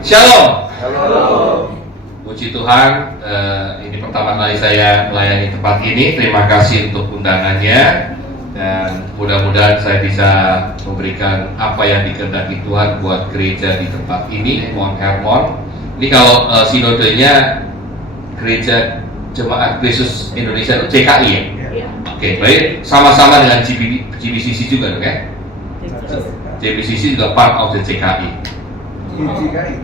Shalom. Halo. Puji Tuhan, ini pertama kali saya melayani tempat ini. Terima kasih untuk undangannya, dan mudah-mudahan saya bisa memberikan apa yang dikehendaki Tuhan buat gereja di tempat ini, Mount Hermon. Ini kalau sinodenya Gereja Jemaat Kristus Indonesia itu JKI ya? Iya. Oke, baik. Sama-sama dengan GBCC juga dong ya? GBCC juga part of the JKI. GJKI.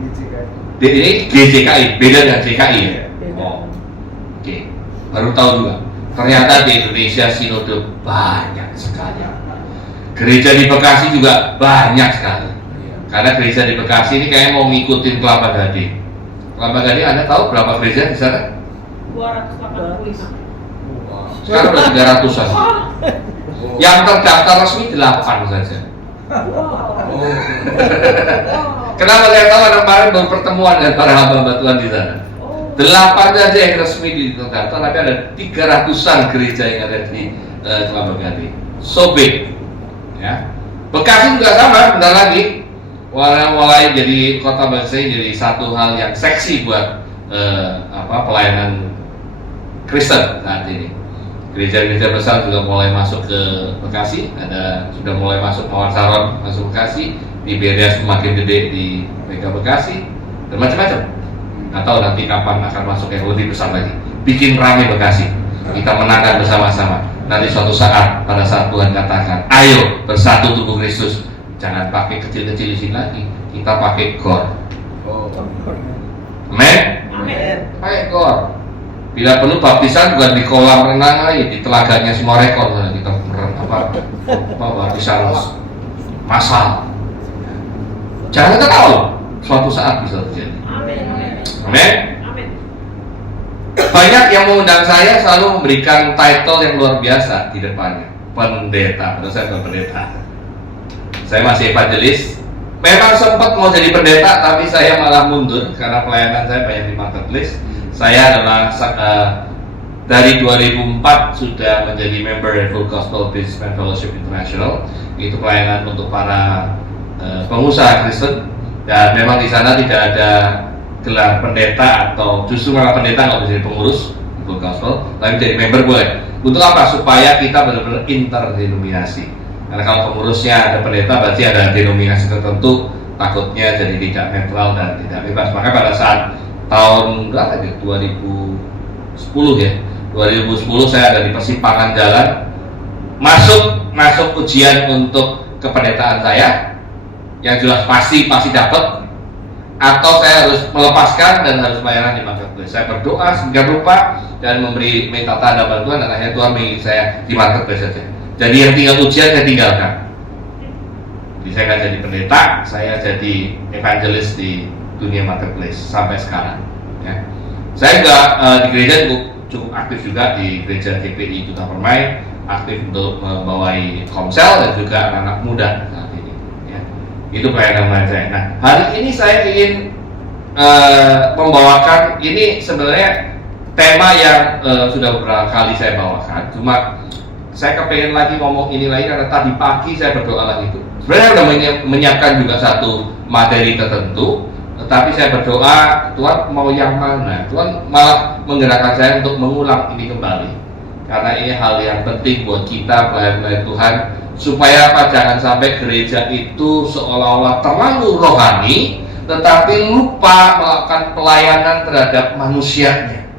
Ini GJKI, beda dengan JKI ya? Oh, oke. Baru tahu juga. Ternyata di Indonesia sinode banyak sekali. Gereja di Bekasi juga banyak sekali. Karena gereja di Bekasi ini kayak mau ngikutin Kelapa Gading. Kelapa Gading, Anda tahu berapa gereja di sana? 285. Sekarang udah 300-an. Yang terdaftar resmi 8 saja. Kenapa saya tahu? Karena kemarin baru pertemuan dengan para hamba Tuhan di sana. 8 saja yang resmi terdaftar, tapi ada 300-an gereja yang ada di Kelapa Gading. So big, ya. Bekasi juga sama, bentar lagi mulai jadi kota Bekasi, jadi satu hal yang seksi buat pelayanan Kristen saat ini. Gereja-gereja besar juga mulai masuk ke Bekasi, sudah mulai masuk Mawar Saron, masuk Bekasi, di Beria semakin gede di Mega Bekasi, dan macam-macam. Nggak tahu nanti kapan akan masuk yang lebih besar lagi. Bikin rame Bekasi, kita menangkan bersama-sama. Nanti suatu saat, pada saat Tuhan katakan, ayo bersatu tubuh Kristus, jangan pakai kecil-kecil di sini lagi, kita pakai gor. Amin. Pakai gor. Bila perlu baptisan bukan di kolam renang lagi, di telaganya semua rekor kita baptisan massal. Jangan kita tahu, suatu saat bisa terjadi. Amin. Banyak yang mengundang saya selalu memberikan title yang luar biasa di depannya, pendeta. Padahal saya bukan pendeta. Saya masih evangelis. Memang sempat mau jadi pendeta, tapi saya malah mundur karena pelayanan saya banyak di marketplace. Saya adalah dari 2004 sudah menjadi member dari Full Gospel Businessman Fellowship International. Itu pelayanan untuk para pengusaha Kristen, dan memang di sana tidak ada gelar pendeta, atau justru malah pendeta nggak bisa jadi pengurus Full Gospel, tapi jadi member boleh. Untuk apa? Supaya kita benar-benar interdenominasi. Karena kalau pengurusnya ada pendeta, berarti ada denominasi tertentu, takutnya jadi tidak netral dan tidak bebas. Maka pada saat tahun berapa ya? 2010 ya. 2010 saya ada di persimpangan jalan, masuk ujian untuk kependetaan saya. Yang jelas pasti dapat, atau saya harus melepaskan dan harus bayaran di marketplace. Saya berdoa sedemikian rupa dan minta tanda bantuan, dan akhirnya Tuhan mengirim saya di marketplace saja. Jadi yang tinggal ujian saya tinggalkan. Jadi saya nggak jadi pendeta, saya jadi evangelis di dunia marketplace sampai sekarang. Ya. Saya juga di gereja cukup aktif juga di gereja GPI Duta Permai, aktif untuk membawai komsel dan juga anak-anak muda saat ini. Ya. Itu pelayanan saya. Nah, hari ini saya ingin membawakan, ini sebenarnya tema yang sudah beberapa kali saya bawakan. Cuma saya kepengen lagi ngomong ini lagi karena tadi pagi saya berdoa lagi itu. Sebenarnya sudah menyiapkan juga satu materi tertentu, tetapi saya berdoa, Tuhan mau yang mana? Tuhan malah menggerakkan saya untuk mengulang ini kembali, karena ini hal yang penting buat kita pelayan-pelayan Tuhan, supaya apa? Jangan sampai gereja itu seolah-olah terlalu rohani, tetapi lupa melakukan pelayanan terhadap manusianya.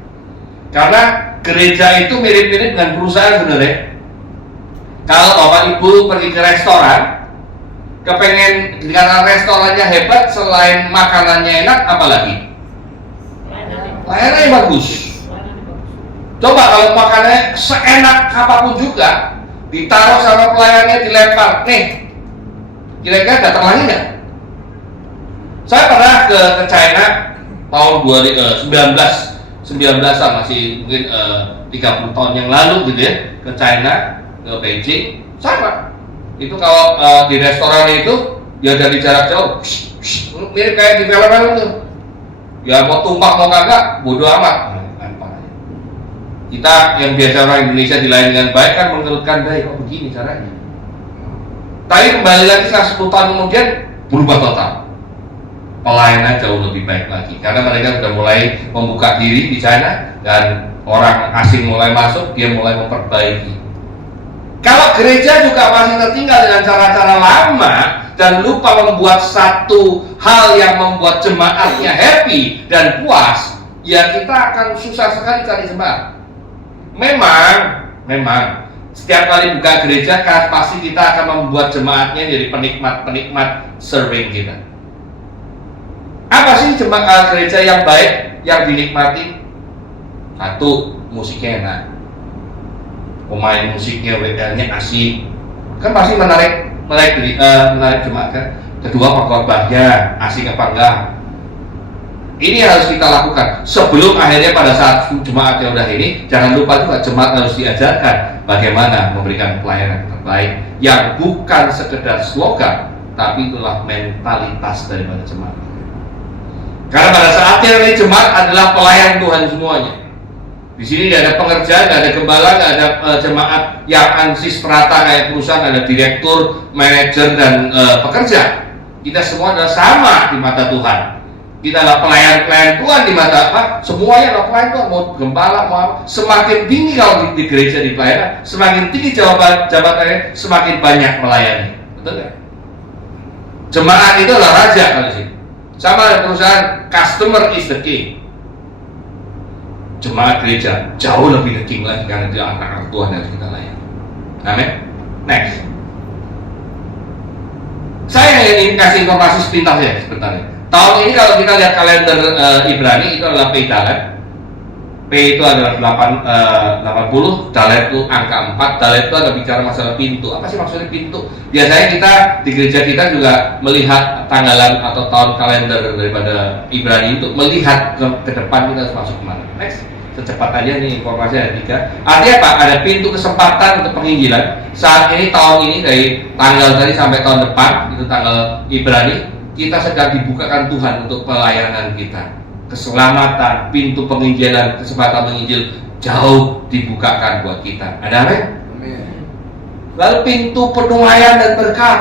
Karena gereja itu mirip-mirip dengan perusahaan sebenarnya. Kalau Bapak Ibu pergi ke restoran, kepengen karena restorannya hebat, selain makanannya enak, apalagi? Layanannya bagus. Coba kalau makanannya seenak apapun juga, ditaruh sama pelayannya, dilempar, nih, kira-kira datang lagi nggak? Saya pernah ke China tahun 2019-an, masih mungkin 30 tahun yang lalu gitu ya, ke China, ke Beijing, sama. Itu kalau di restoran itu ya dari jarak jauh, mirip kayak di film-film tuh. Ya mau tumpah mau kagak, bodo amat. Kita yang biasa orang Indonesia dilayani dengan baik kan mengerutkan baik, kok begini caranya. Tapi kembali lagi setelah 10 tahun kemudian berubah total. pelayanan jauh lebih baik lagi, karena mereka sudah mulai membuka diri di China dan orang asing mulai masuk, dia mulai memperbaiki. Kalau gereja juga masih tertinggal dengan cara-cara lama dan lupa membuat satu hal yang membuat jemaatnya happy dan puas, ya kita akan susah sekali cari jemaat. Memang setiap kali buka gereja kan pasti kita akan membuat jemaatnya jadi penikmat serving kita. Apa sih jemaat gereja yang baik yang dinikmati? Satu, musiknya enak, pemain musiknya WL-nya asik, kan pasti menarik jemaat kan. Kedua, pengkhotbahnya asik apa enggak? Ini harus kita lakukan sebelum akhirnya pada saat jemaatnya udah ini, jangan lupa juga jemaat harus diajarkan bagaimana memberikan pelayanan terbaik yang bukan sekedar slogan, tapi itulah mentalitas daripada jemaat. Karena pada saatnya ini jemaat adalah pelayan Tuhan semuanya. Di sini tidak ada pengerja, tidak ada gembala, tidak ada jemaat yang ansi strata kayak perusahaan, ada direktur, manajer dan pekerja. Kita semua adalah sama di mata Tuhan. Kita adalah pelayan Tuhan di mata apa? Semuanya adalah pelayan Tuhan. Mau gembala, mau apa? Semakin tinggi kalau di gereja di pelayanan, semakin tinggi jabatannya, semakin banyak melayani. Betul nggak? Jemaat itu adalah raja kalau di sini. Sama ada perusahaan, customer is the king. Jemaat gereja jauh lebih the king lagi karena dia anak-anak Tuhan yang harus kita layani. Amin. Next. Saya ingin kasih informasi sepintas ya sebentar ya. Tahun ini kalau kita lihat kalender Ibrani itu adalah P Dalet. P itu adalah 80, Dalet itu angka 4. Dalet itu ada bicara masalah pintu. Apa sih maksudnya pintu? Biasanya kita di gereja kita juga melihat tanggalan atau tahun kalender daripada Ibrani itu, melihat ke depan kita harus masuk kemana. Next, secepat aja nih informasi ada 3. Artinya apa? Ada pintu kesempatan untuk penginjilan. Saat ini tahun ini dari tanggal tadi sampai tahun depan itu tanggal Ibrani, kita sedang dibukakan Tuhan untuk pelayanan kita. Keselamatan, pintu penginjilan, kesempatan menginjil jauh dibukakan buat kita. Ada apa? Lalu pintu penuaian dan berkat.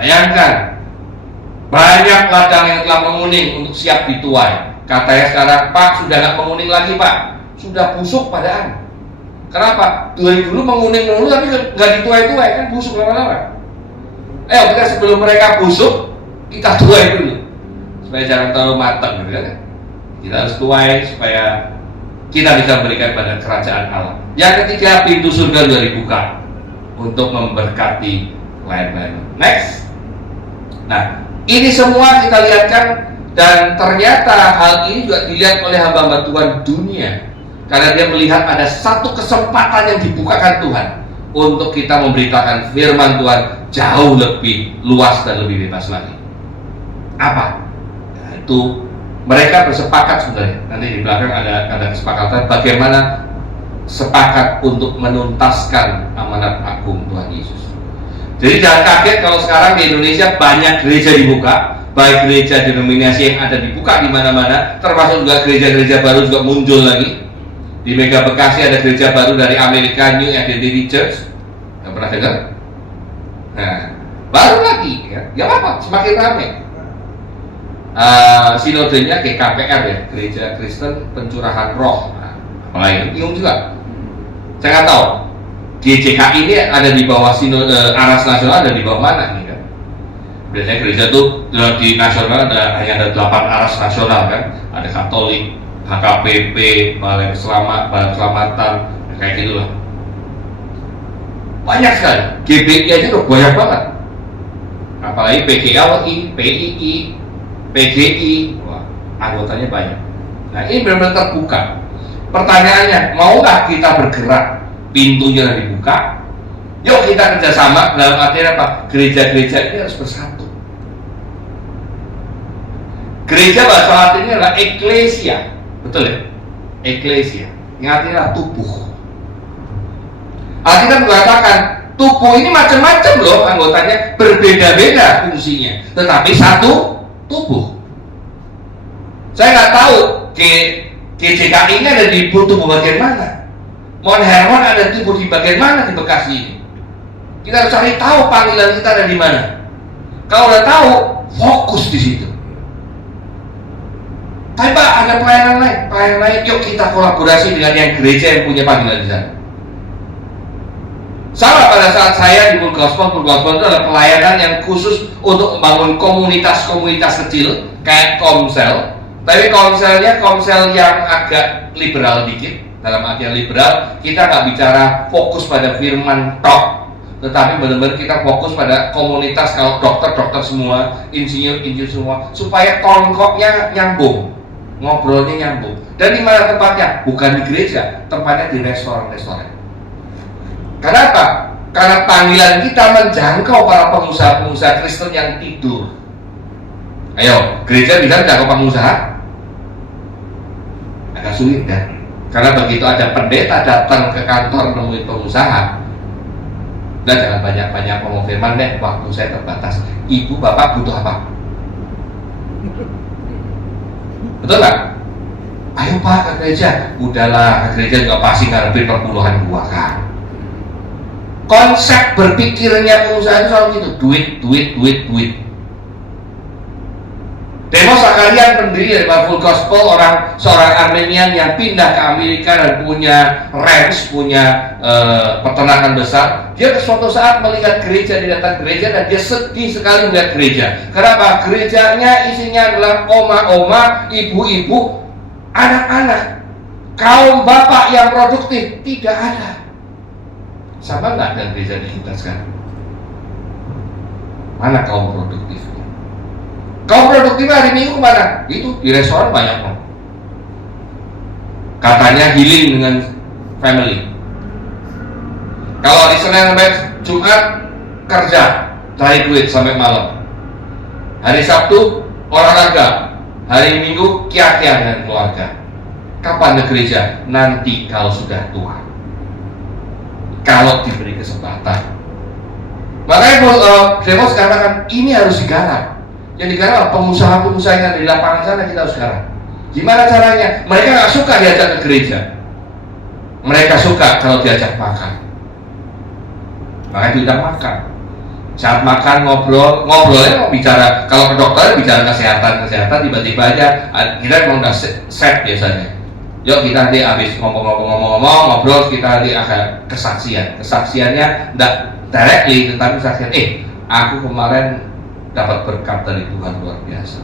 Bayangkan, banyak ladang yang telah menguning untuk siap dituai. Katanya sekarang, Pak, sudah nggak menguning lagi, Pak. Sudah busuk padaan. Kenapa? Dari dulu menguning dulu tapi nggak dituai-tuai, kan busuk lama-lama. Kita sebelum mereka busuk, kita tuai dulu supaya jangan terlalu matang, gitu kan? Kita harus tuai supaya kita bisa berikan pada kerajaan Allah. Yang ketiga, pintu surga sudah dibuka untuk memberkati lain-lain. Next. Nah, ini semua kita lihatkan dan ternyata hal ini juga dilihat oleh hamba-hamba Tuhan dunia karena dia melihat ada satu kesempatan yang dibukakan Tuhan untuk kita memberitakan firman Tuhan jauh lebih luas dan lebih bebas lagi. Apa? Itu mereka bersepakat sebenarnya. Nanti di belakang ada kesepakatan bagaimana sepakat untuk menuntaskan amanat agung Tuhan Yesus. Jadi jangan kaget kalau sekarang di Indonesia banyak gereja dibuka, baik gereja denominasi yang ada dibuka di mana-mana, termasuk juga gereja-gereja baru juga muncul lagi. Di Mega Bekasi ada gereja baru dari Amerika, New Identity Church. Yang pernah dengar? Nah, baru lagi ya apa? Semakin ramai. Sinodenya GKPR ya, Gereja Kristen Pencurahan Roh. Nah, apalagi bingung juga. Saya nggak tahu GJKI ini ada di bawah Aras Nasional, ada di bawah mana nih kan? Biasanya gereja tuh di nasional hanya ada 8 aras nasional kan, ada Katolik, HKBP, Balai Keselamatan, kayak gitulah. Banyak sekali. GBI aja udah banyak banget. Apalagi PGLI, PII, PGI, wah, anggotanya banyak. Nah, ini benar-benar terbuka. Pertanyaannya, maukah kita bergerak? Pintunya dibuka. Yuk kita kerjasama. Dalam artian apa? Gereja-gereja ini harus bersatu. Gereja bahasa Latinnya adalah eklesia, betul ya? Eklesia, yang artinya tubuh. Alkitab mengatakan tubuh ini macam-macam loh anggotanya, berbeda-beda fungsinya, tetapi satu tubuh. Saya nggak tahu GJKI ini ada di tubuh bagian mana. Mon Hermon ada tubuh di bagian mana di Bekasi ini. Kita harus cari tahu panggilan kita ada di mana. Kalau udah tahu, fokus di situ. Tapi Pak, ada pelayanan lain, yuk kita kolaborasi dengan yang gereja yang punya panggilan di sana. Sama pada saat saya di Full Gospel itu adalah pelayanan yang khusus untuk membangun komunitas-komunitas kecil kayak komsel. Tapi komsel yang agak liberal dikit. Dalam artian liberal, kita nggak bicara fokus pada firman tok, tetapi benar-benar kita fokus pada komunitas. Kalau dokter semua, insinyur semua, supaya tongkoknya nyambung, ngobrolnya nyambung. Dan di mana tempatnya? Bukan di gereja, tempatnya di restoran. Kenapa? Karena panggilan kita menjangkau para pengusaha Kristen yang tidur. Ayo, gereja bisa menjangkau pengusaha? Agak sulit kan? Karena begitu ada pendeta datang ke kantor nemuin pengusaha, dan jangan banyak ngomong firman deh, waktu saya terbatas. Ibu bapak butuh apa? Betul nggak? Ayo Pak ke gereja. Udahlah, ke gereja juga pasti ngarepin perpuluhan gua kan. Konsep berpikirnya pengusaha itu selalu gitu, duit. Demos Zakarian pendiri dari Full Gospel, seorang Armenian yang pindah ke Amerika dan punya ranch, punya peternakan besar. Dia suatu saat melihat gereja, dia datang gereja dan dia sedih sekali melihat gereja. Kenapa? Gerejanya isinya adalah oma-oma, ibu-ibu, anak-anak, kaum bapak yang produktif tidak ada. Sama nggak dengan gereja di kita sekarang? Mana kaum produktif? Kaum produktif hari Minggu kemana? Itu di restoran banyak loh. Katanya healing dengan family. Kalau di Senin sampai Jumat kerja, cari duit sampai malam. Hari Sabtu olahraga, hari Minggu kia-kia dengan keluarga. Kapan ke gereja? Nanti kalau sudah tua, kalau diberi kesempatan. Makanya Demos katakan ini harus digarap. Yang digarap pengusaha-pengusaha yang ada di lapangan sana, kita harus garap. Gimana caranya? Mereka nggak suka diajak ke gereja. Mereka suka kalau diajak makan. Makanya diundang makan. Saat makan ngobrolnya mau bicara. Kalau ke dokter bicara kesehatan, tiba-tiba aja kita memang udah set biasanya. Yuk kita nanti habis ngomong, ngobrol, kita nanti akan kesaksiannya tidak directly, tetapi kesaksian aku kemarin dapat berkat dari Tuhan luar biasa.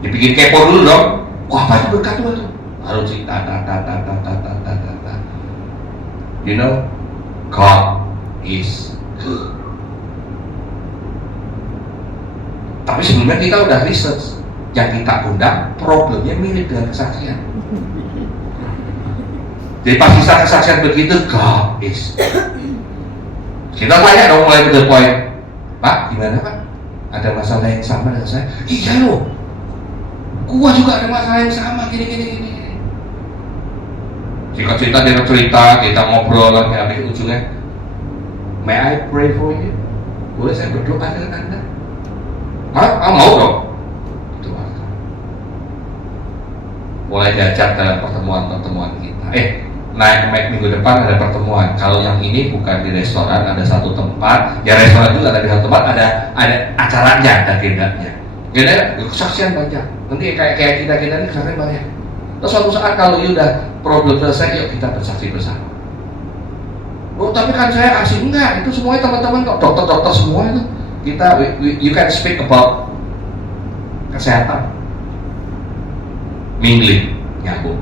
Dibikin kepo dulu dong. Wah, apa itu berkat Tuhan tuh? Harus cerita, you know, God is good. Tapi sebelumnya kita udah research. Yang kita undang problemnya mirip dengan kesaksian. Jadi pas kita kesaksian begitu, God is good. Kita tanya dong mulai to the point. Pak, gimana Pak? Ada masalah yang sama dengan saya? Iya loh, gua juga ada masalah yang sama, gini. Jika dia cerita, kita ngobrol, habis ujungnya, may I pray for you? Boleh saya berdoa dengan Anda? Mau dong? Itu mulai diajak dalam pertemuan kita. Naik minggu depan ada pertemuan. Kalau yang ini bukan di restoran, ada satu tempat. Ya restoran juga ada di satu tempat, ada acaranya, ada agendanya. Kesaksian banyak. Nanti kayak kita ini kesaksian banyak. Terus suatu saat kalau udah problem selesai, yuk kita bersaksi bersama. Oh tapi kan saya asing, enggak. Itu semuanya teman-teman kok, dokter semua itu. You can speak about kesehatan, mingling, nyambung,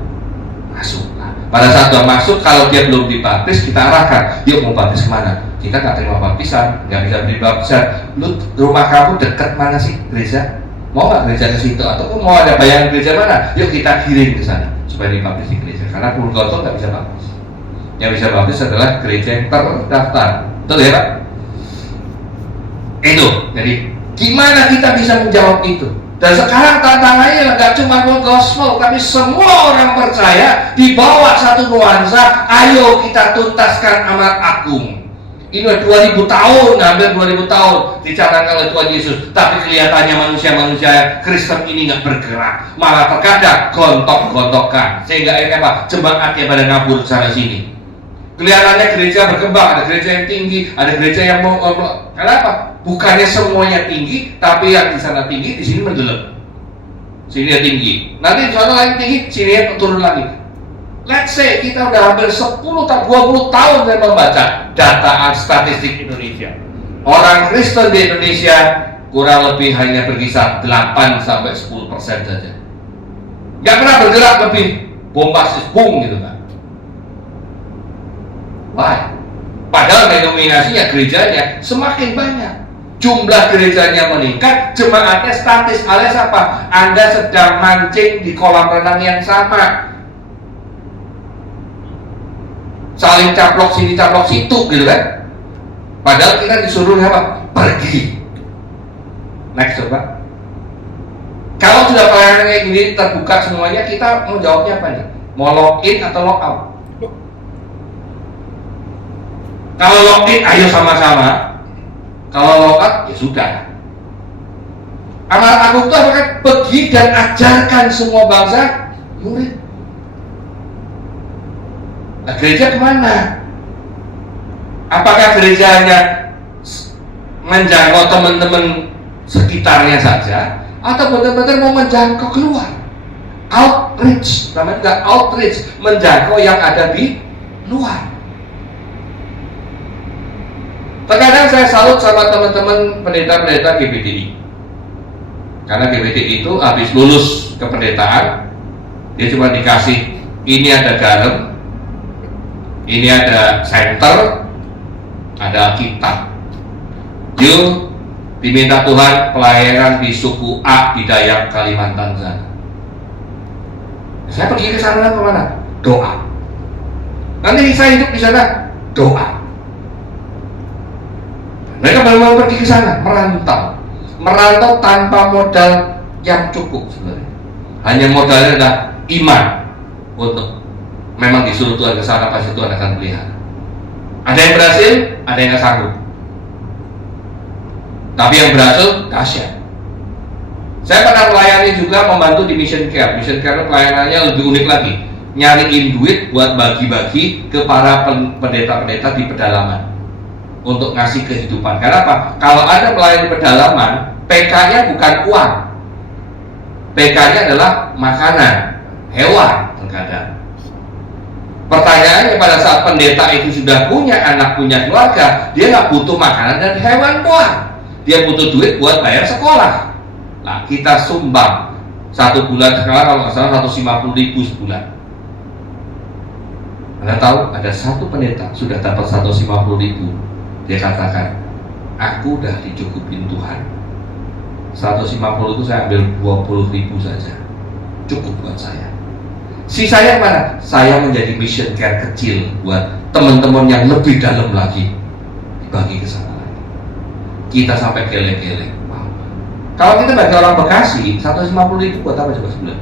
masuk. Pada saat dia masuk, kalau dia belum dibaptis, kita arahkan, yuk mau baptis kemana? Kita nggak terima baptisan, nggak bisa beri baptisan. Lu rumah kamu dekat mana sih gereja? Mau nggak gereja ke situ? Atau mau ada bayangan gereja mana? Yuk kita kirim ke sana supaya dibaptis di gereja. Karena Full Gospel nggak bisa baptis. Yang bisa baptis adalah gereja yang terdaftar. Betul ya Pak? Itu. Jadi gimana kita bisa menjawab itu? Dan sekarang tantangannya nggak cuma Full Gospel, tapi semua orang percaya di bawah satu nuansa. Ayo kita tuntaskan amanat agung. Ini udah 2000 tahun, hampir 2000 tahun dicanangkan oleh Tuhan Yesus. Tapi kelihatannya manusia Kristen ini nggak bergerak, malah terkadang gontok-gontokan. Sehingga akhirnya apa? Jemaatnya pada ngabur sana sini. Kelihatannya gereja berkembang, ada gereja yang tinggi, ada gereja yang mau. Kenapa? Bukannya semuanya tinggi, tapi yang di sana tinggi, di sini mendelep. sininya tinggi. Nanti suatu lagi tinggi, sininya turun lagi. Let's say kita udah hampir 10 atau 20 tahun saya membaca data statistik Indonesia. Orang Kristen di Indonesia kurang lebih hanya berkisar 8-10% saja. Nggak pernah bergerak lebih bombastis, boom gitu kan. Why? Padahal denominasinya, gerejanya semakin banyak. Jumlah gerejanya meningkat, jemaatnya statis. Alias apa? Anda sedang mancing di kolam renang yang sama. Saling caplok sini, caplok situ gitu kan. Padahal kita disuruh apa? Pergi. Next coba. Kalau sudah pelayanan kayak gini terbuka semuanya, kita mau jawabnya apa nih? Mau login atau log out? Kalau login, ayo sama-sama. Kalau log out, ya sudah. Amanat Agung itu apakah pergi dan ajarkan semua bangsa murid? Nah, gereja kemana? Apakah gerejanya menjangkau teman-teman sekitarnya saja, atau benar-benar mau menjangkau keluar? Outreach, namanya juga outreach, menjangkau yang ada di luar. Terkadang saya salut sama teman-teman pendeta-pendeta GBTI, karena GBTI itu habis lulus kependetaan, dia cuma dikasih ini ada garam, ini ada center, ada kitab. Yuk, diminta Tuhan pelayanan di suku A di Dayak Kalimantan sana. Saya pergi ke sana kemana? Doa. Nanti saya hidup di sana, doa. Mereka baru pergi ke sana, merantau tanpa modal yang cukup sebenarnya. Hanya modalnya adalah iman untuk memang disuruh Tuhan ke sana, pasti Tuhan akan pelihara. Ada yang berhasil, ada yang nggak sanggup. Tapi yang berhasil dahsyat. Saya pernah melayani juga, membantu di Mission Care. Mission Care pelayanannya lebih unik lagi, nyariin duit buat bagi-bagi ke para pendeta-pendeta di pedalaman untuk ngasih kehidupan. Karena apa? Kalau ada pelayan di pedalaman, PK-nya bukan uang, PK-nya adalah makanan, hewan terkadang. Pertanyaannya, pada saat pendeta itu sudah punya anak, punya keluarga, dia nggak butuh makanan dan hewan buah, dia butuh duit buat bayar sekolah. Nah, kita sumbang satu bulan sekarang kalau nggak salah 150.000 sebulan. Anda tahu ada satu pendeta sudah dapat 150.000, dia katakan, aku udah dicukupin Tuhan. 150 itu saya ambil 20.000 saja, cukup buat saya. Sisanya mana? Saya menjadi mission care kecil buat teman-teman yang lebih dalam lagi, dibagi ke sana lagi. Kita sampai geleng-geleng. Wow. Kalau kita bagi orang Bekasi, 150.000 buat apa coba sebulan?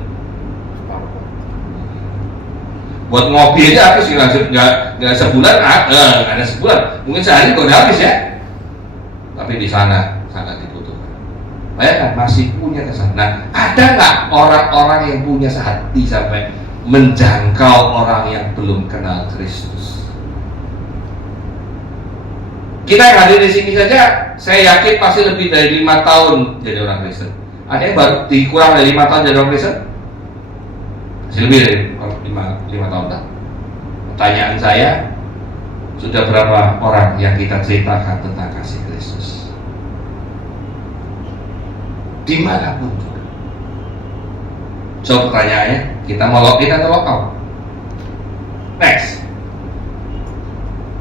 Buat ngopi aja habis, nggak sebulan, nggak ada sebulan, mungkin sehari kok udah habis ya. Tapi di sana sangat dibutuhkan. Bayangkan masih punya kesana. Nah, ada nggak orang-orang yang punya sehati sampai menjangkau orang yang belum kenal Kristus? Kita yang hadir di sini saja, saya yakin pasti lebih dari 5 tahun jadi orang Kristen. Ada yang baru dikurang dari 5 tahun jadi orang Kristen? Masih lebih dari 5 tahun tak? Pertanyaan saya, sudah berapa orang yang kita ceritakan tentang kasih Kristus? Dimanapun juga. So pertanyaannya, kita mau login atau log out? Next.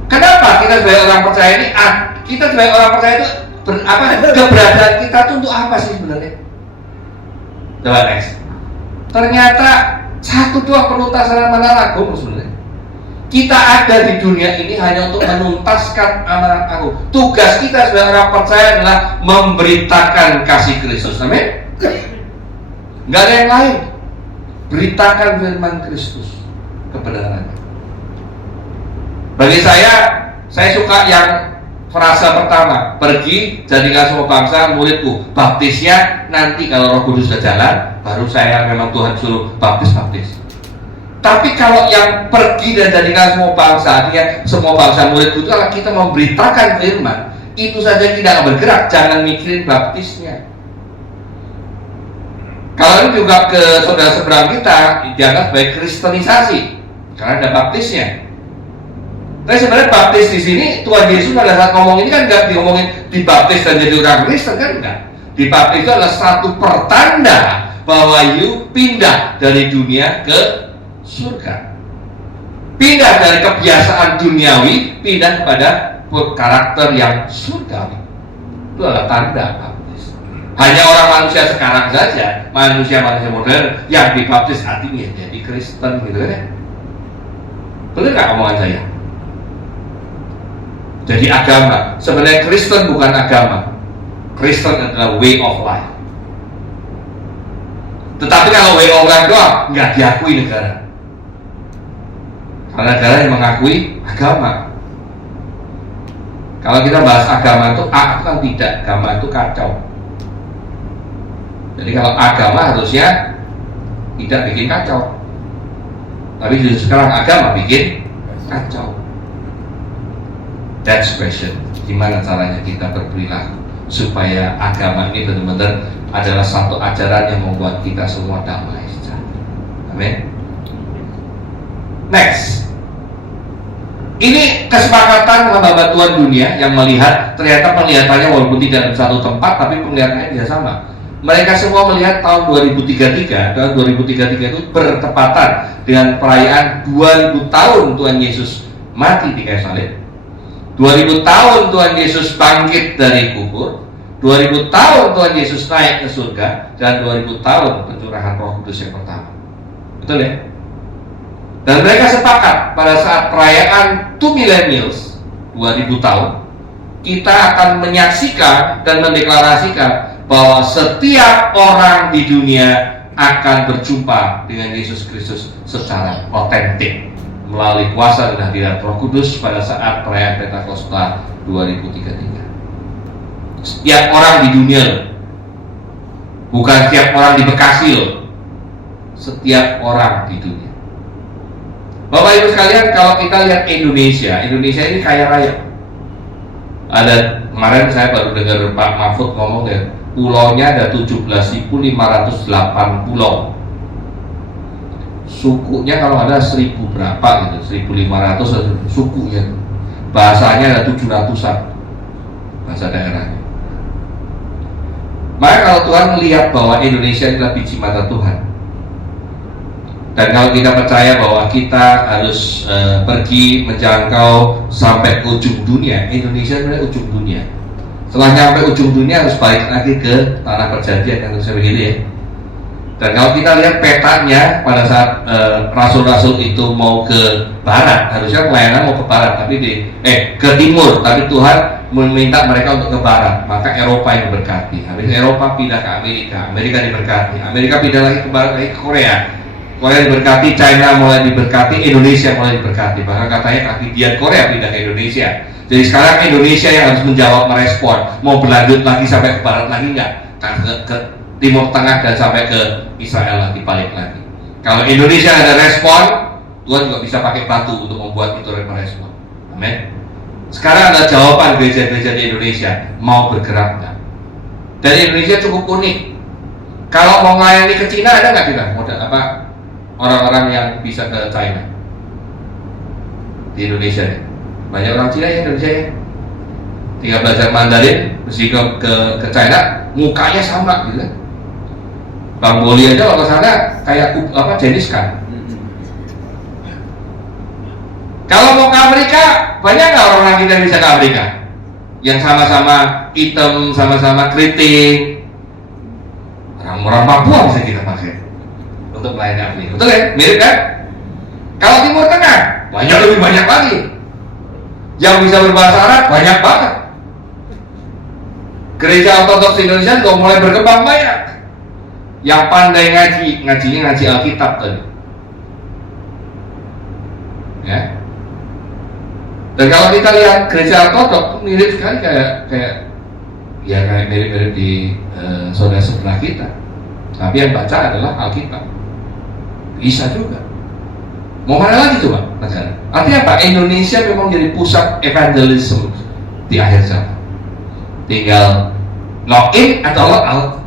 Kenapa kita sebagai orang percaya ini? Kita sebagai orang percaya itu keberadaan kita itu untuk apa sih sebenarnya? Coba next. Ternyata 1-2 penuntasan amanat agung sebenarnya. Kita ada di dunia ini hanya untuk menuntaskan amanat agung. Tugas kita sebagai orang percaya adalah memberitakan kasih Kristus. Amin. Nggak ada yang lain. Beritakan firman Kristus, kebenarannya. Bagi saya suka yang frasa pertama, pergi jadikan semua bangsa muridku. Baptisnya nanti kalau Roh Kudus sudah jalan, baru saya memang Tuhan suruh baptis. Tapi kalau yang pergi dan jadikan semua bangsa, artinya semua bangsa muridku itu kalau kita memberitakan firman, itu saja tidak bergerak, jangan mikirin baptisnya. Kalau ini juga ke saudara seberang kita dianggap sebagai kristenisasi karena ada baptisnya. Tapi sebenarnya baptis di sini Tuhan Yesus pada saat ngomong ini kan nggak diomongin dibaptis dan jadi orang Kristen kan enggak. Dibaptis itu adalah satu pertanda bahwa you pindah dari dunia ke surga. Pindah dari kebiasaan duniawi, pindah kepada karakter yang surgawi. Itu adalah tanda baptis. Hanya orang manusia sekarang saja, manusia modern yang dibaptis artinya jadi Kristen gitu kan ya. Betul nggak omongan saya? Jadi agama, sebenarnya Kristen bukan agama. Kristen adalah way of life. Tetapi kalau way of life doang nggak diakui negara. Karena negara yang mengakui agama. Kalau kita bahas agama itu kan tidak, agama itu kacau. Jadi kalau agama harusnya tidak bikin kacau. Tapi justru sekarang agama bikin kacau. That's question. Gimana caranya kita berperilaku supaya agama ini benar-benar adalah satu ajaran yang membuat kita semua damai sejahtera. Amin. Next. Ini kesepakatan hamba Tuhan dunia yang melihat, ternyata penglihatannya walaupun tidak di satu tempat, tapi penglihatannya dia sama. Mereka semua melihat tahun 2033. Tahun 2033 itu bertepatan dengan perayaan 2000 tahun Tuhan Yesus mati di kayu salib. 2000 tahun Tuhan Yesus bangkit dari kubur, 2000 tahun Tuhan Yesus naik ke surga, dan 2000 tahun pencurahan Roh Kudus yang pertama. Betul ya? Dan mereka sepakat pada saat perayaan 2 millennials, 2000 tahun, kita akan menyaksikan dan mendeklarasikan bahwa setiap orang di dunia akan berjumpa dengan Yesus Kristus secara otentik melalui kuasa dan hadirat Roh Kudus pada saat perayaan Pentakosta 2033. Setiap orang di dunia, bukan setiap orang di Bekasi loh, setiap orang di dunia. Bapak Ibu sekalian, kalau kita lihat Indonesia ini kaya raya. Ada kemarin saya baru dengar Pak Mahfud ngomong ya, pulaunya ada 17.508 pulau. Sukunya kalau ada 1000 berapa gitu, 1500 sukunya. Bahasanya ada 700-an bahasa daerahnya. Maka kalau Tuhan melihat bahwa Indonesia adalah biji mata Tuhan, dan kalau kita percaya bahwa kita harus pergi menjangkau sampai ke ujung dunia, Indonesia adalah ujung dunia. Setelah nyampe ujung dunia harus balik lagi ke tanah perjanjian yang saya begini ya. Dan kalau kita lihat petanya pada saat rasul-rasul itu mau ke barat, harusnya pelayanan mau ke barat, tapi ke timur, tapi Tuhan meminta mereka untuk ke barat. Maka Eropa yang diberkati. Habis Eropa pindah ke Amerika, Amerika diberkati. Amerika pindah lagi ke barat, lagi ke Korea. Korea diberkati, China mulai diberkati, Indonesia mulai diberkati. Bahkan katanya kaki Korea pindah ke Indonesia. Jadi sekarang Indonesia yang harus menjawab, merespon. Mau berlanjut lagi sampai ke barat lagi enggak? Ke Timur Tengah dan sampai ke Israel lagi, balik lagi. Kalau Indonesia ada respon, Tuhan juga bisa pakai batu untuk membuat itu merespon. Amin. Sekarang ada jawaban gereja-gereja di Indonesia, mau bergerak enggak? Dan Indonesia cukup unik. Kalau mau melayani ke Cina, ada nggak kita modal apa orang-orang yang bisa ke China di Indonesia ya? Banyak orang Cina ya Indonesia ya. Tinggal belajar Mandarin, mesti ke China, mukanya sama gitu kan. Bang Boli aja kalau ke sana kayak jenis kan. Kalau mau ke Amerika, banyak nggak orang kita bisa ke Amerika? Yang sama-sama hitam, sama-sama keriting. Orang-orang Papua bisa kita pakai untuk melayani Afrika. Betul ya? Mirip kan? Kalau Timur Tengah, lebih banyak lagi. Yang bisa berbahasa Arab banyak banget. Gereja Ortodoks Indonesia juga mulai berkembang banyak. Yang pandai ngajinya ngaji Alkitab tadi. Ya. Dan kalau kita lihat gereja Ortodoks mirip sekali kayak mirip-mirip di saudara sebelah kita. Tapi yang baca adalah Alkitab. Bisa juga. Mau mana lagi coba negara? Artinya apa? Indonesia memang jadi pusat evangelisme di akhir zaman. Tinggal log in atau log out.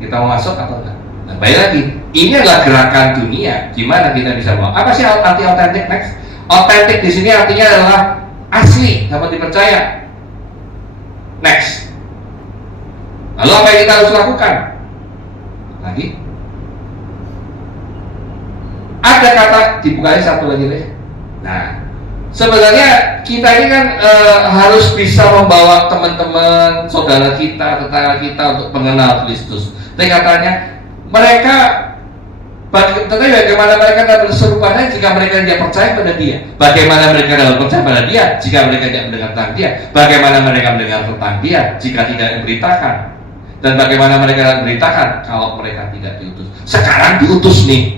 Kita mau masuk atau enggak? Nah, baik lagi, ini adalah gerakan dunia. Gimana kita bisa bawa? Apa sih arti otentik? Next, otentik di sini artinya adalah asli, dapat dipercaya. Next, lalu apa yang kita harus lakukan? Lagi, ada kata dibukanya satu lagi deh. Nah, sebenarnya kita ini kan harus bisa membawa teman-teman, saudara kita, tetangga kita untuk mengenal Kristus. Tapi katanya mereka, tetapi bagaimana mereka dapat berserupanya jika mereka tidak percaya pada Dia? Bagaimana mereka dapat percaya pada Dia jika mereka tidak mendengar tentang Dia? Bagaimana mereka mendengar tentang Dia jika tidak diberitakan? Dan bagaimana mereka dapat memberitakan kalau mereka tidak diutus? Sekarang diutus nih.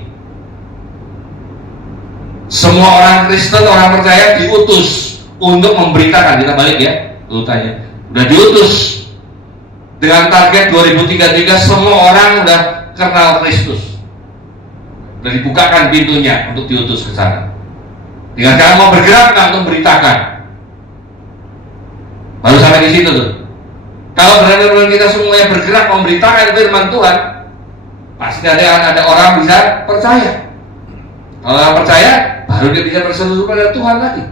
Semua orang Kristen, orang percaya diutus untuk memberitakan. Kita balik ya, urutannya. Udah diutus dengan target 2033 semua orang udah kenal Kristus. Udah dibukakan pintunya untuk diutus ke sana. Tinggal jangan mau bergerak untuk memberitakan. Baru sampai di situ tuh. Kalau benar-benar kita semuanya bergerak memberitakan firman Tuhan, pasti ada orang bisa percaya. Kalau orang percaya, baru dia bisa berseru pada Tuhan lagi.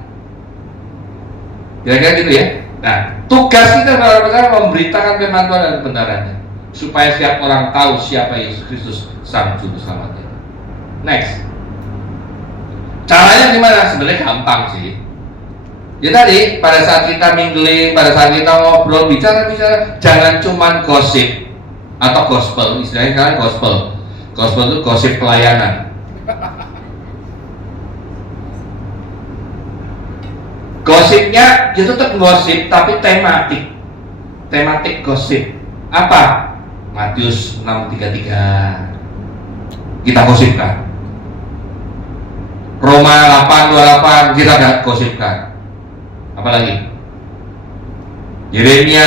Kira-kira gitu ya. Nah, tugas kita kalau percaya memberitakan firman Tuhan dan kebenarannya, supaya setiap orang tahu siapa Yesus Kristus Sang Juru Selamatnya. Next, caranya gimana? Sebenarnya gampang sih. Ya tadi, pada saat kita mingling, pada saat kita ngobrol, bicara, jangan cuman gosip atau gospel. Istilahnya kan gospel. Gospel itu gosip pelayanan. Gosipnya ya tetap gosip, tapi tematik gosip. Apa? Matius 6:33 kita gosipkan. Roma 8:28 kita gosipkan. Apalagi? Yeremia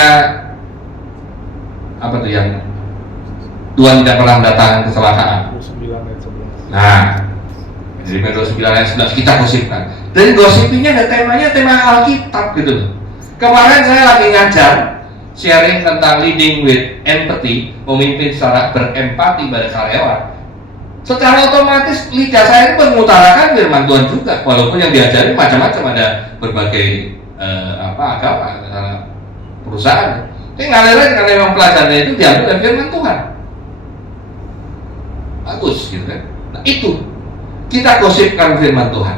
apa tuh yang Tuhan tidak pernah mendatangkan kecelakaan. 29 ayat 11. Nah, Yeremia 29 ayat 11 kita gosipkan. Dan gosip ini ada temanya, tema Alkitab gitu. Kemarin saya lagi ngajar sharing tentang leading with empathy, memimpin secara berempati pada karyawan. Secara otomatis lidah saya itu mengutarakan firman Tuhan juga, walaupun yang diajari macam-macam, ada berbagai agama, perusahaan. Tapi ngalir aja karena memang pelajarannya itu diambil dari firman Tuhan. Bagus gitu kan. Nah itu kita gosipkan firman Tuhan.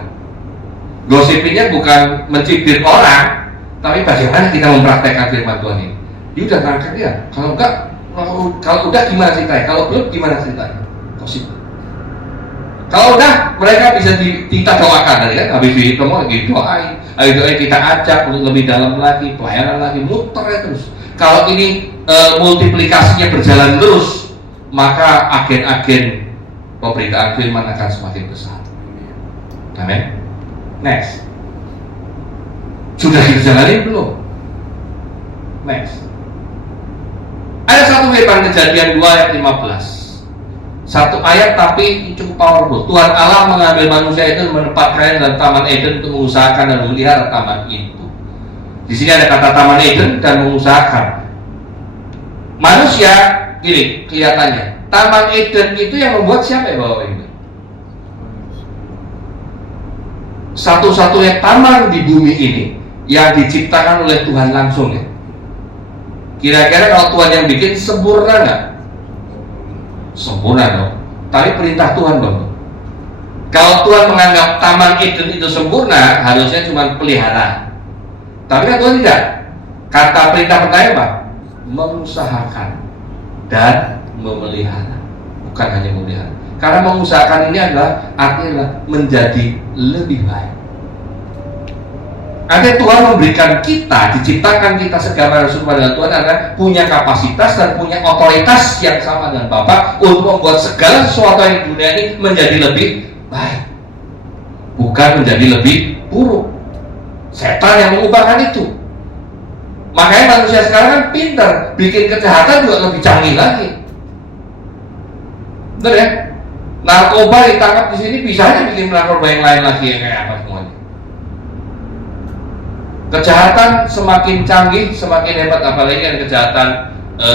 Gosipnya bukan mencibir orang, tapi bagaimana kita mempraktekkan firman Tuhan ini. Dia udah ngangkat ya. Kalau enggak, kalau udah gimana ceritanya? Kalau belum gimana ceritanya? Gosip. Kalau udah, mereka bisa kita doakan tadi kan. Habis itu lagi doain, kita ajak untuk lebih dalam lagi, pelayanan lagi, muter ya terus. Kalau ini multiplikasinya berjalan terus, maka agen-agen pemberitaan firman akan semakin besar. Amin. Next. Sudah kita jalanin belum? Next. Ada satu firman Kejadian 2 ayat 15. Satu ayat tapi cukup powerful. Tuhan Allah mengambil manusia itu menempatkannya dalam Taman Eden untuk mengusahakan dan memelihara taman itu. Di sini ada kata Taman Eden dan mengusahakan. Manusia, gini kelihatannya. Taman Eden itu yang membuat siapa ya Bapak Ibu? Satu-satunya taman di bumi ini yang diciptakan oleh Tuhan langsung ya. Kira-kira kalau Tuhan yang bikin sempurna nggak? Sempurna dong. Tapi perintah Tuhan dong. Kalau Tuhan menganggap Taman Eden itu sempurna, harusnya cuma pelihara. Tapi kan Tuhan tidak. Kata perintah pertama apa? Mengusahakan dan memelihara. Bukan hanya memelihara. Karena mengusahakan ini adalah artinya menjadi lebih baik. Artinya Tuhan memberikan kita, diciptakan kita segala sesuatu pada Tuhan adalah punya kapasitas dan punya otoritas yang sama dengan Bapa untuk membuat segala sesuatu yang di dunia ini menjadi lebih baik, bukan menjadi lebih buruk. Setan yang mengubahkan itu. Makanya manusia sekarang kan pintar, bikin kejahatan juga lebih canggih lagi. Betul ya? Narkoba ditangkap di sini bisa aja bikin narkoba yang lain lagi yang kayak apa semuanya. Kejahatan semakin canggih, semakin hebat, apalagi kan kejahatan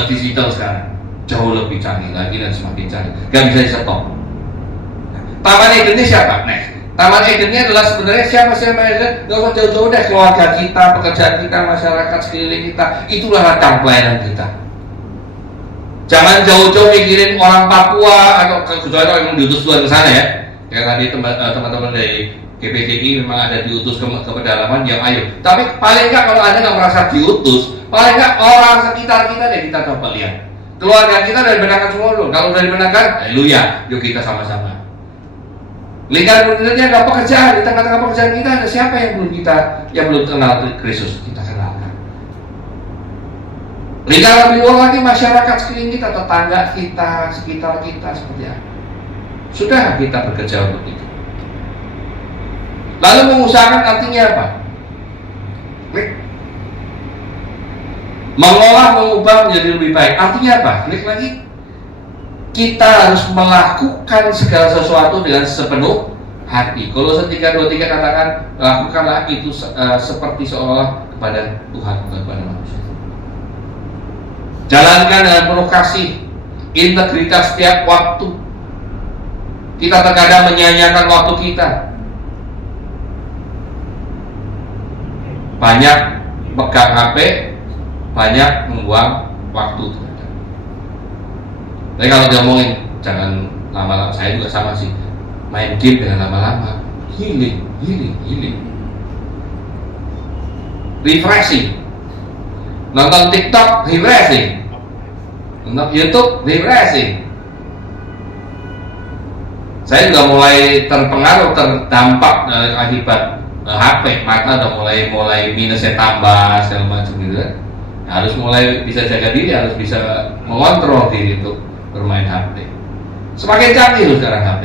digital sekarang. jauh lebih canggih lagi dan semakin canggih. Gak bisa di stop. Taman Eden ini siapa? Next. Taman Eden ini adalah sebenarnya siapa sih Taman Eden? Gak usah jauh-jauh deh, keluarga kita, pekerjaan kita, masyarakat sekeliling kita. Itulah ladang pelayanan kita. Jangan jauh-jauh mikirin orang Papua atau kecuali kalau memang diutus Tuhan ke sana ya. Kayak tadi teman-teman dari GPGI memang ada diutus ke pedalaman, yang ayo. Tapi paling nggak kalau Anda nggak merasa diutus, paling nggak orang sekitar kita deh kita coba lihat. Keluarga kita dari Benangkan semua loh. Kalau dari Benangkan, haleluya, yuk kita sama-sama. Lingkaran dunia ada pekerjaan, di tengah-tengah pekerjaan kita ada siapa yang belum kenal Kristus, kita kenalkan. Lingkaran di luar lagi masyarakat sekeliling kita, tetangga kita, sekitar kita seperti apa. Sudah kita bekerja untuk itu. Lalu mengusahakan artinya apa? Mengolah, mengubah menjadi lebih baik. Artinya apa? Klik lagi. Kita harus melakukan segala sesuatu dengan sepenuh hati. Kolose 3:23 katakan, lakukanlah itu seperti seolah kepada Tuhan, bukan kepada manusia. Jalankan dengan penuh kasih, integritas setiap waktu. Kita terkadang menyia-nyiakan waktu kita. Banyak pegang HP, banyak membuang waktu. Tapi kalau ngomongin jangan lama-lama, saya juga sama sih. Main game dengan lama-lama, healing. Refreshing. Nonton TikTok, refreshing. Nonton YouTube, refreshing. Saya juga mulai terpengaruh, terdampak akibat HP, mata udah mulai minusnya tambah segala macam gitu kan. Harus mulai bisa jaga diri, harus bisa mengontrol diri untuk bermain HP. Semakin canggih loh sekarang HP.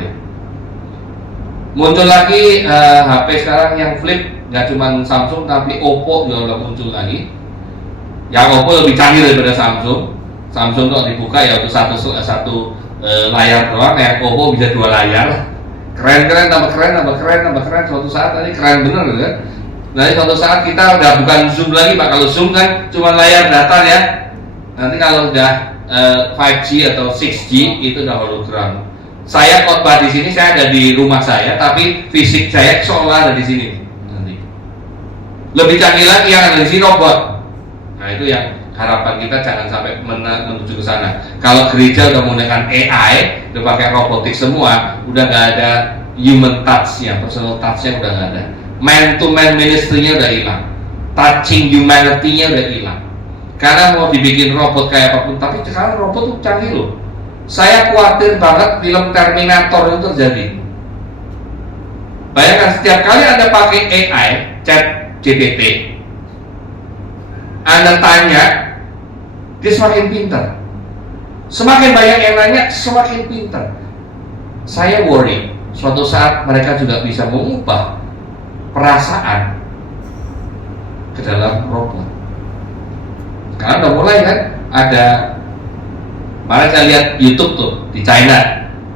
Muncul lagi HP sekarang yang flip, nggak cuma Samsung tapi Oppo juga udah muncul lagi. Yang Oppo lebih canggih daripada Samsung. Samsung tuh dibuka ya untuk satu layar doang, yang Oppo bisa 2 layar. Keren, tambah keren. Suatu saat tadi keren bener gitu kan. Nanti suatu saat kita udah bukan zoom lagi Pak. Kalau zoom kan cuma layar datar ya. Nanti kalau udah 5G atau 6G itu udah hologram. Saya khotbah di sini, saya ada di rumah saya, tapi fisik saya seolah ada di sini. Nanti lebih canggih lagi yang ada di sini robot. Nah itu yang harapan kita jangan sampai menuju ke sana. Kalau gereja udah menggunakan AI, udah pakai robotik semua, udah nggak ada human touch-nya, personal touch-nya udah nggak ada. Man to man ministry-nya udah hilang, touching humanity-nya udah hilang. Karena mau dibikin robot kayak apapun, tapi sekarang robot tuh canggih loh. Saya khawatir banget film Terminator itu terjadi. Bayangkan setiap kali Anda pakai AI, chat GPT, Anda tanya, dia semakin pintar. Semakin banyak yang nanya, semakin pintar. Saya worry, suatu saat mereka juga bisa mengubah perasaan ke dalam robot. Karena udah mulai kan, ada, kemarin saya lihat YouTube tuh di China,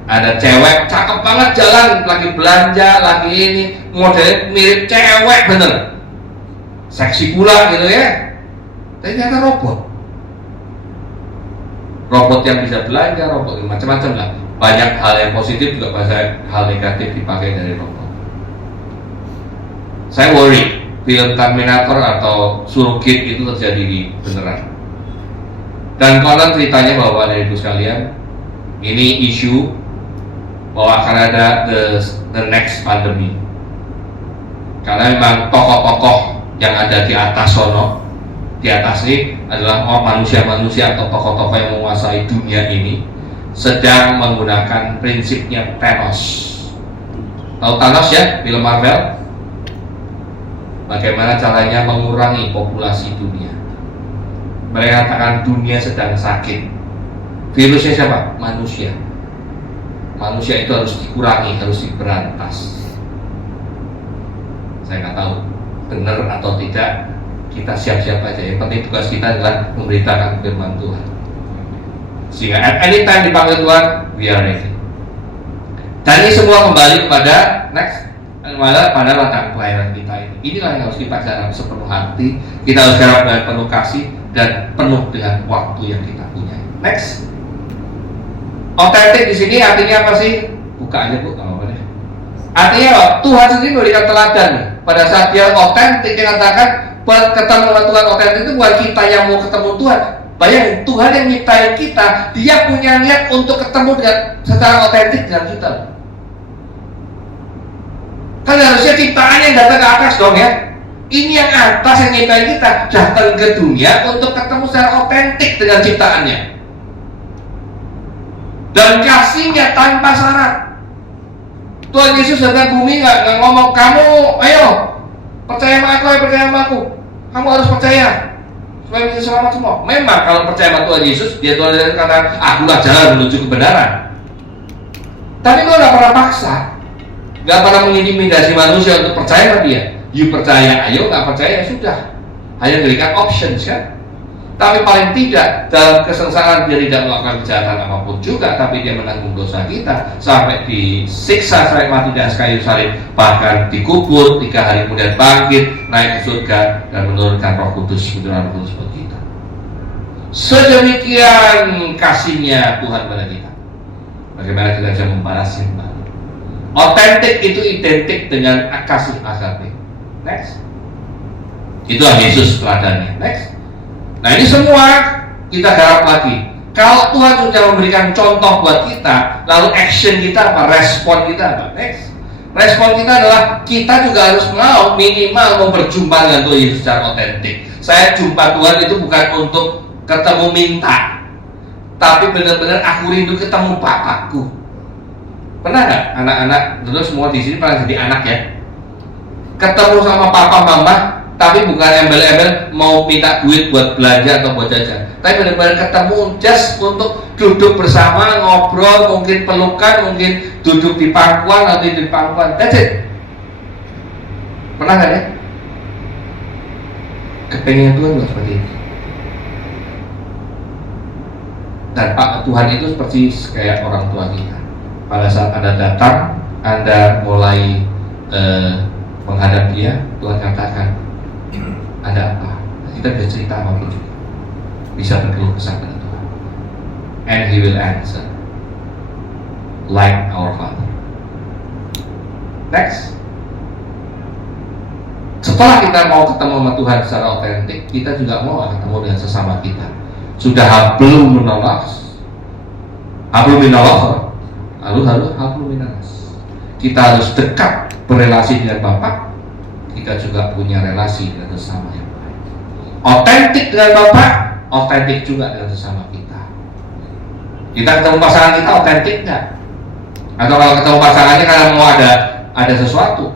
ada cewek cakep banget jalan, lagi belanja, lagi ini, modelnya mirip cewek bener, seksi pula gitu ya. Ternyata robot yang bisa belanja, robot macam-macam lah. Banyak hal yang positif juga, banyak hal negatif dipakai dari robot. Saya worry film Terminator atau Surrogate itu terjadi di beneran. Dan konon ceritanya bahwa dari ibu sekalian, ini isu bahwa akan ada the next pandemi. Karena memang tokoh-tokoh yang ada di atas sono, di atas ini adalah manusia-manusia atau tokoh-tokoh yang menguasai dunia ini, sedang menggunakan prinsipnya Thanos. Tahu Thanos ya, film Marvel? Bagaimana caranya mengurangi populasi dunia. Mereka katakan dunia sedang sakit. Virusnya siapa? Manusia. Manusia itu harus dikurangi, harus diberantas. Saya nggak tahu benar atau tidak, kita siap-siap aja. Yang penting tugas kita adalah memberitakan firman Tuhan. Sehingga anytime dipanggil Tuhan, we are ready. Dan ini semua kembali kepada next, pada ladang pelayanan kita ini. Inilah yang harus kita garap sepenuh hati, kita harus garap dengan penuh kasih dan penuh dengan waktu yang kita punya. Next. Otentik di sini artinya apa sih? Buka aja Bu, nggak apa-apa deh. Artinya apa? Tuhan sendiri memberikan teladan. Pada saat dia otentik, dia katakan ketemu dengan Tuhan otentik itu bukan kita yang mau ketemu Tuhan. Bayangin, Tuhan yang nyiptain kita, dia punya niat untuk ketemu dengan secara otentik dengan kita. Kan harusnya ciptaan yang datang ke atas dong ya. Ini yang atas yang nyiptain kita datang ke dunia untuk ketemu secara otentik dengan ciptaannya. Dan kasihnya tanpa syarat. Tuhan Yesus datang ke bumi nggak ngomong kamu, ayo percaya sama aku, percaya sama aku. Kamu harus percaya supaya bisa selamat semua. Memang kalau percaya sama Tuhan Yesus, dia Tuhan Yesus kata, akulah jalan menuju kebenaran. Tapi Tuhan nggak pernah paksa, nggak pernah mengintimidasi manusia untuk percaya sama dia. You percaya, ayo, nggak percaya ya sudah. Hanya berikan options kan. Tapi paling tidak dalam kesengsaraan dia tidak melakukan kejahatan apapun juga, tapi dia menanggung dosa kita sampai disiksa sampai mati di atas kayu salib, bahkan dikubur 3 hari kemudian bangkit naik ke surga dan menurunkan Roh Kudus buat kita. Sedemikian kasihnya Tuhan pada kita. Bagaimana kita bisa membalasnya kembali? Otentik itu identik dengan kasih agape. Next. Itulah Yesus teladannya. Next. Nah ini semua kita garap lagi. Kalau Tuhan sudah memberikan contoh buat kita, lalu action kita apa? Respon kita apa? Next. Respon kita adalah kita juga harus mau minimal berjumpa dengan Tuhan Yesus secara otentik. Saya jumpa Tuhan itu bukan untuk ketemu minta, tapi benar-benar aku rindu ketemu Bapakku. Pernah nggak anak-anak dulu semua di sini pernah jadi anak ya? Ketemu sama papa mama, tapi bukan embel-embel mau minta duit buat belanja atau buat jajan, tapi benar-benar ketemu just untuk duduk bersama, ngobrol, mungkin pelukan, mungkin duduk di pangkuan atau di pangkuan. That's it. Pernah nggak ya? Kepengen Tuhan buat seperti itu. Dan Pak Tuhan itu seperti kayak orang tua kita. Pada saat Anda datang, Anda mulai menghadap Dia, Tuhan katakan, ada apa? Kita bisa cerita sama Dia juga. Bisa berkeluh kesah pada Tuhan. And He will answer like our Father. Next. Setelah kita mau ketemu sama Tuhan secara otentik, kita juga mau ketemu dengan sesama kita. Sudah hablum minanas, lalu hablum minanas. Kita harus dekat berelasi dengan Bapa. Kita juga punya relasi dengan sesama yang lain. Otentik dengan Bapa, otentik juga dengan sesama kita. Kita ketemu pasangan kita otentik nggak? Atau kalau ketemu pasangannya karena mau ada sesuatu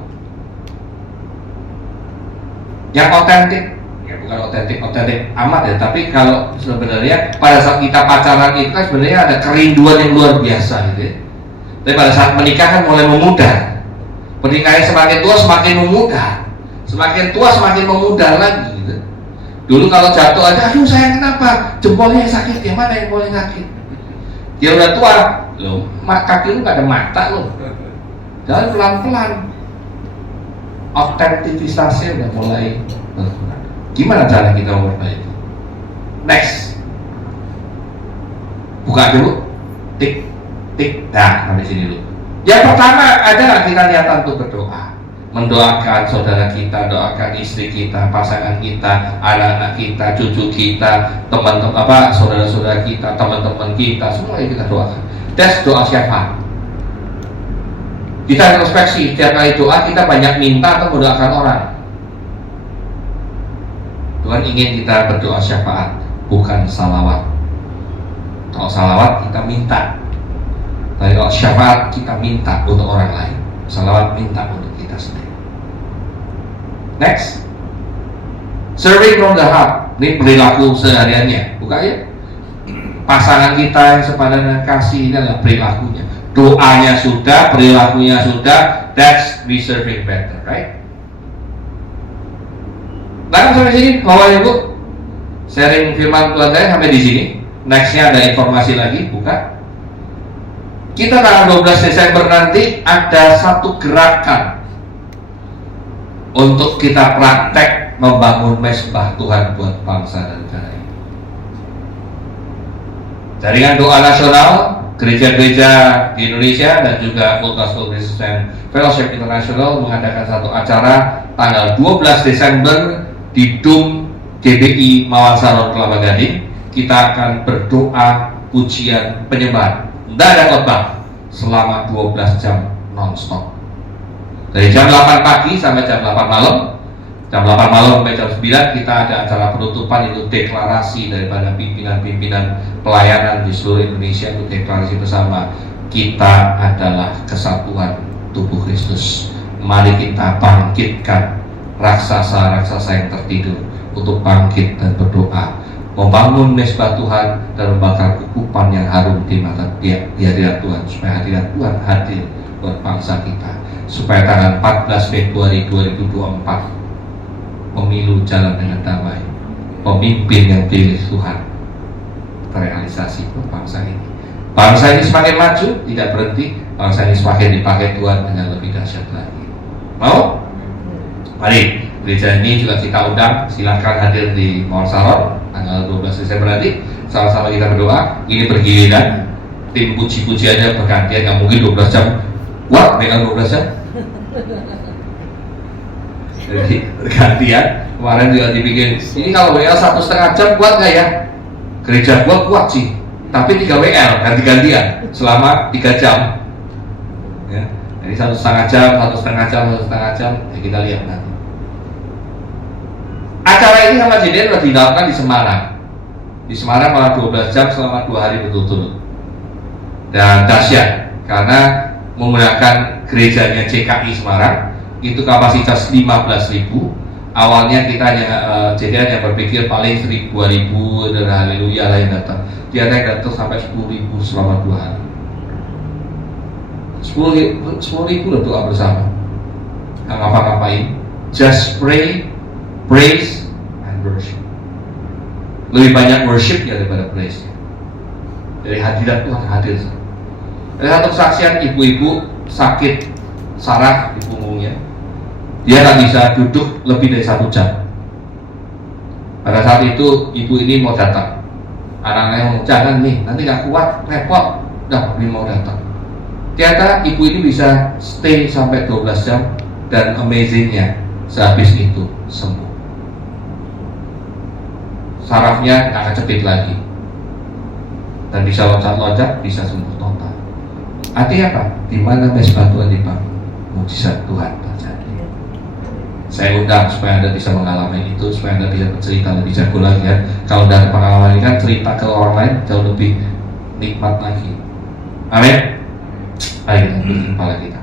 yang otentik, ya bukan otentik amat ya, tapi kalau sebenarnya pada saat kita pacaran itu kan sebenarnya ada kerinduan yang luar biasa gitu ya. Tapi pada saat menikah kan mulai memudar. Pernikahannya semakin tua semakin memudar, semakin tua semakin memudar lagi gitu. Dulu kalau jatuh aja, aduh sayang kenapa? Jempolnya sakit, yang mana yang boleh sakit? Dia udah tua, loh, kaki lu gak ada mata loh. Jalan pelan-pelan. Autentifikasinya udah mulai berkurang. Gimana cara kita memperbaiki? Next. Buka dulu. Tik, tik. Nah, sampai sini dulu. Yang pertama adalah kita niatan untuk berdoa. Mendoakan saudara kita, doakan istri kita, pasangan kita, anak-anak kita, cucu kita, teman-teman saudara-saudara kita, teman-teman kita, semua yang kita doakan. That's doa syafaat. Kita introspeksi, setiap kali doa kita banyak minta atau mendoakan orang. Tuhan ingin kita berdoa syafaat, bukan salawat. Kalau salawat kita minta, tapi kalau syafaat kita minta untuk orang lain. Salawat minta untuk kita sendiri. Next, serving from the heart. Ini perilaku sehariannya, bukan ya? Pasangan kita yang sepadan dengan kasih ini adalah perilakunya. Doanya sudah, perilakunya sudah. That's we serving better, right? Nah, sampai sini, Bapak Ibu, sharing firman Tuhan saya sampai di sini. Nextnya ada informasi lagi, buka. Kita tanggal 12 Desember nanti ada satu gerakan untuk kita praktek membangun mesbah Tuhan buat bangsa dan negara ini. Jaringan doa nasional gereja-gereja di Indonesia dan juga Full Gospel Christian Fellowship International mengadakan satu acara tanggal 12 Desember di Dum GBI Mawar Kelapa Gading. Kita akan berdoa, pujian, penyembahan. Tidak ada khotbah selama 12 jam non-stop. Dari jam 8 pagi sampai jam 8 malam. Jam 8 malam sampai jam 9 kita ada acara penutupan, itu deklarasi daripada pimpinan-pimpinan pelayanan di seluruh Indonesia, untuk deklarasi bersama, kita adalah kesatuan tubuh Kristus. Mari kita bangkitkan raksasa-raksasa yang tertidur untuk bangkit dan berdoa, membangun mesbah Tuhan dan membakar ukupan yang harum di mata di hadirat Tuhan, supaya hadirat Tuhan hadir buat bangsa kita, supaya tanggal 14 Februari 2024 pemilu jalan dengan damai, pemimpin yang pilih Tuhan terrealisasi buat bangsa ini. Bangsa ini semakin maju, tidak berhenti. Bangsa ini semakin dipakai Tuhan dengan lebih dahsyat lagi. Mau? Mari, gereja ini juga kita undang, silakan hadir di Mawar Salon tanggal 12 Desember nanti. Sama-sama kita berdoa. Ini bergiliran, tim puji-pujiannya bergantian, nggak mungkin 12 jam. Wah, dengan 12 jam. Jadi bergantian. Kemarin juga dibikin, ini kalau WL 1,5 jam kuat nggak ya? Gereja gua kuat sih, tapi 3 WL ganti-gantian selama 3 jam. Ya, jadi 1,5 jam, 1,5 jam, 1,5 jam. Ya, kita lihat nanti. Acara ini sama JDN sudah dilakukan di Semarang. Di Semarang malah 12 jam selama 2 hari berturut-turut. Dan dahsyat karena menggunakan gerejanya CKI Semarang. Itu kapasitas 15.000. Awalnya kita hanya JDN yang berpikir paling 1.000-2.000 dan haleluya lah yang datang. Dia datang sampai 10.000 selama 2 hari. 10.000 udah doa bersama. Nggak ngapa-ngapain, just pray, praise, and worship. Lebih banyak worshipnya daripada praise. Dari hadirat Tuhan hadir. Dari satu kesaksian, ibu-ibu sakit saraf di punggungnya. Dia tak bisa duduk lebih dari 1 jam. Pada saat itu ibu ini mau datang. Anaknya mau, jangan nih, nanti gak kuat, repot. Udah, ini mau datang. Ternyata ibu ini bisa stay sampai 12 jam. Dan amazingnya, sehabis itu sembuh. Sarafnya gak kecepit lagi. Dan bisa loncat-loncat, bisa sembuh total. Artinya apa? Di mana mesbah Tuhan dibangun, mujizat Tuhan terjadi. Saya undang supaya Anda bisa mengalami itu, supaya Anda bisa bercerita lebih jago lagi ya. Kalau dari pengalaman ini kan cerita ke orang lain jauh lebih nikmat lagi. Amin. Baik, kita tutup kepala kita.